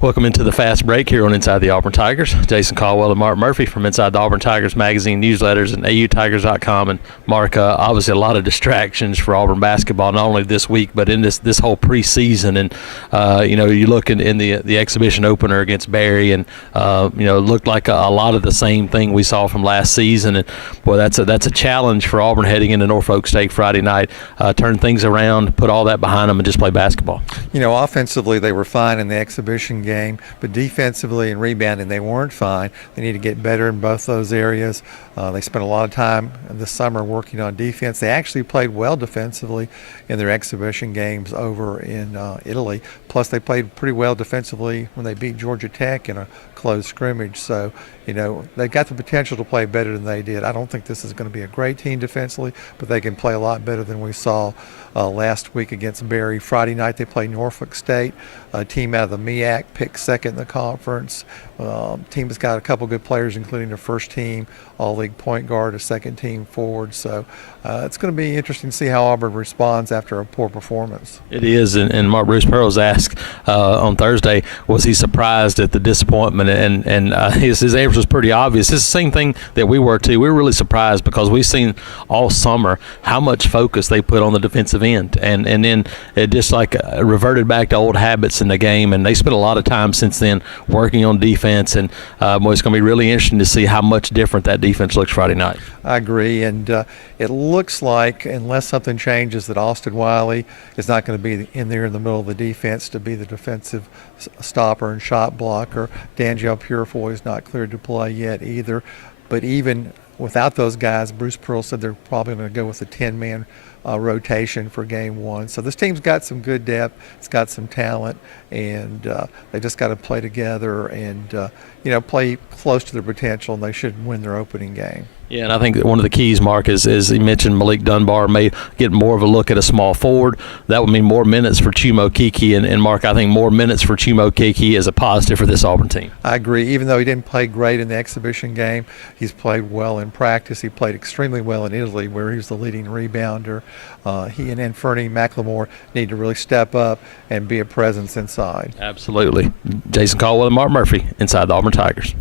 Welcome into the fast break here on Inside the Auburn Tigers. Jason Caldwell and Mark Murphy from Inside the Auburn Tigers magazine, newsletters, and autigers.com. And Mark, obviously a lot of distractions for Auburn basketball, not only this week but in this whole preseason. And you look in the exhibition opener against Barry, and it looked like a lot of the same thing we saw from last season. And boy, that's a challenge for Auburn heading into Norfolk State Friday night. Turn things around, put all that behind them, and just play basketball. Offensively they were fine in the exhibition game, but defensively and rebounding they weren't fine. They need to get better in both those areas. They spent a lot of time this summer working on defense. They actually played well defensively in their exhibition games over in Italy. Plus they played pretty well defensively when they beat Georgia Tech in a close scrimmage. So, they've got the potential to play better than they did. I don't think this is going to be a great team defensively, but they can play a lot better than we saw last week against Barry. Friday night they play Norfolk State, a team out of the MEAC, picked second in the conference. Team has got a couple good players, including their first team all-league point guard, a second-team forward. So it's going to be interesting to see how Auburn responds after a poor performance. It is, and Mark Bruce Pearl was asked on Thursday, was he surprised at the disappointment? And his answer was pretty obvious. It's the same thing that we were too. We were really surprised because we've seen all summer how much focus they put on the defensive end, and then it just reverted back to old habits in the game, and they spent a lot of time since then working on defense. And it's going to be really interesting to see how much different that defense looks Friday night. I agree, and it looks like, unless something changes, that Austin Wiley is not going to be in there in the middle of the defense to be the defensive stopper and shot blocker. D'Angelo Purefoy is not cleared to play yet either. But even without those guys, Bruce Pearl said they're probably going to go with a 10-man rotation for game one. So this team's got some good depth, it's got some talent, and they just got to play together and play close to their potential, and they should win their opening game. Yeah, and I think one of the keys, Mark, is he mentioned Malik Dunbar may get more of a look at a small forward. That would mean more minutes for Chumo Kiki. And Mark, I think more minutes for Chumo Kiki is a positive for this Auburn team. I agree. Even though he didn't play great in the exhibition game, he's played well in practice. He played extremely well in Italy, where he was the leading rebounder. He and Fernie McLemore need to really step up and be a presence inside. Absolutely. Jason Caldwell and Mark Murphy, Inside the Auburn Tigers.